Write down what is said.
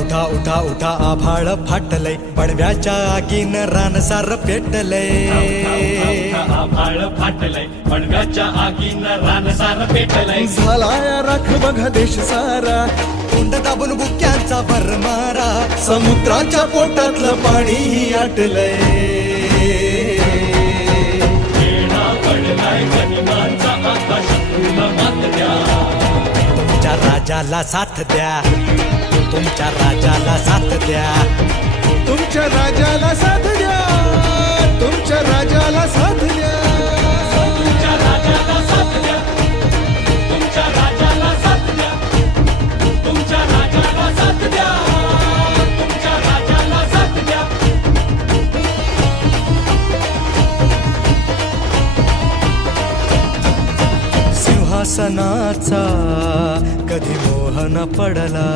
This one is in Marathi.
उठा उठा उठा आभाळ फाटलय, पडव्याच्या आगीन रानसार पेटलय. आभाळ फाटलय, पडव्याच्या आगीन रानसार पेटलय. झालाय राख बघा देश सारा, तोंड दाबून बुक्यांचा भरमारा. समुद्राच्या पोटातलं पाणी आटलय. वेळा पडलाय गनिमांचा आकाश, तुला मात द्या. तुमच्या राजाला साथ द्या, तुमच्या राजाला साथ द्या. तुमच्या राजाला साथ द्या, तुमच्या राजाला साथ द्या. तुमच्या राजाला साथ द्या, तुमच्या राजाला साथ द्या. तुमच्या राजाला साथ द्या, तुमच्या राजाला साथ द्या. सिंहासनाचा कधी मोह न पडला,